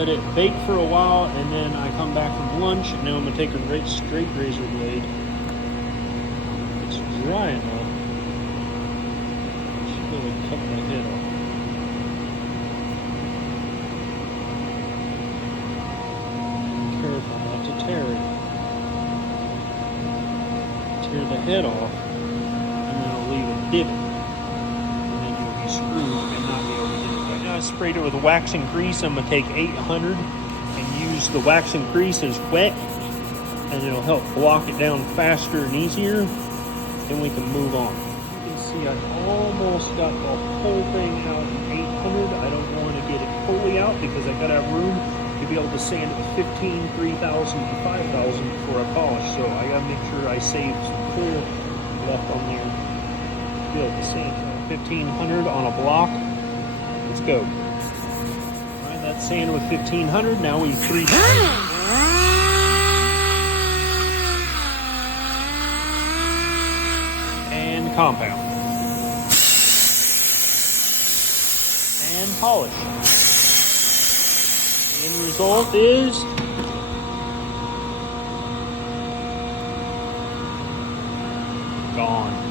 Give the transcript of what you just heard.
let it bake for a while, and then I come back from lunch, and now I'm gonna take a straight razor blade. It's dry enough. I should be able to cut my head off. Be careful not to tear it. Tear the head off, and then I'll leave a divot, and then you'll be screwed and not be able to get it back. Now I sprayed it with wax and grease. I'm gonna take 800 and use the wax and grease as wet, and it'll help block it down faster and easier. Then we can move on. You can see I almost got the whole thing out in 800. I don't want to get it fully out because I gotta have room to be able to sand it with 15, 3000, and 5000 before I polish. So I gotta make sure I save some clear left on there. Good, the sand 1500 on a block. Let's go. All right, that's sand with 1500. Now we 3. And compound. And polish. And the result is gone.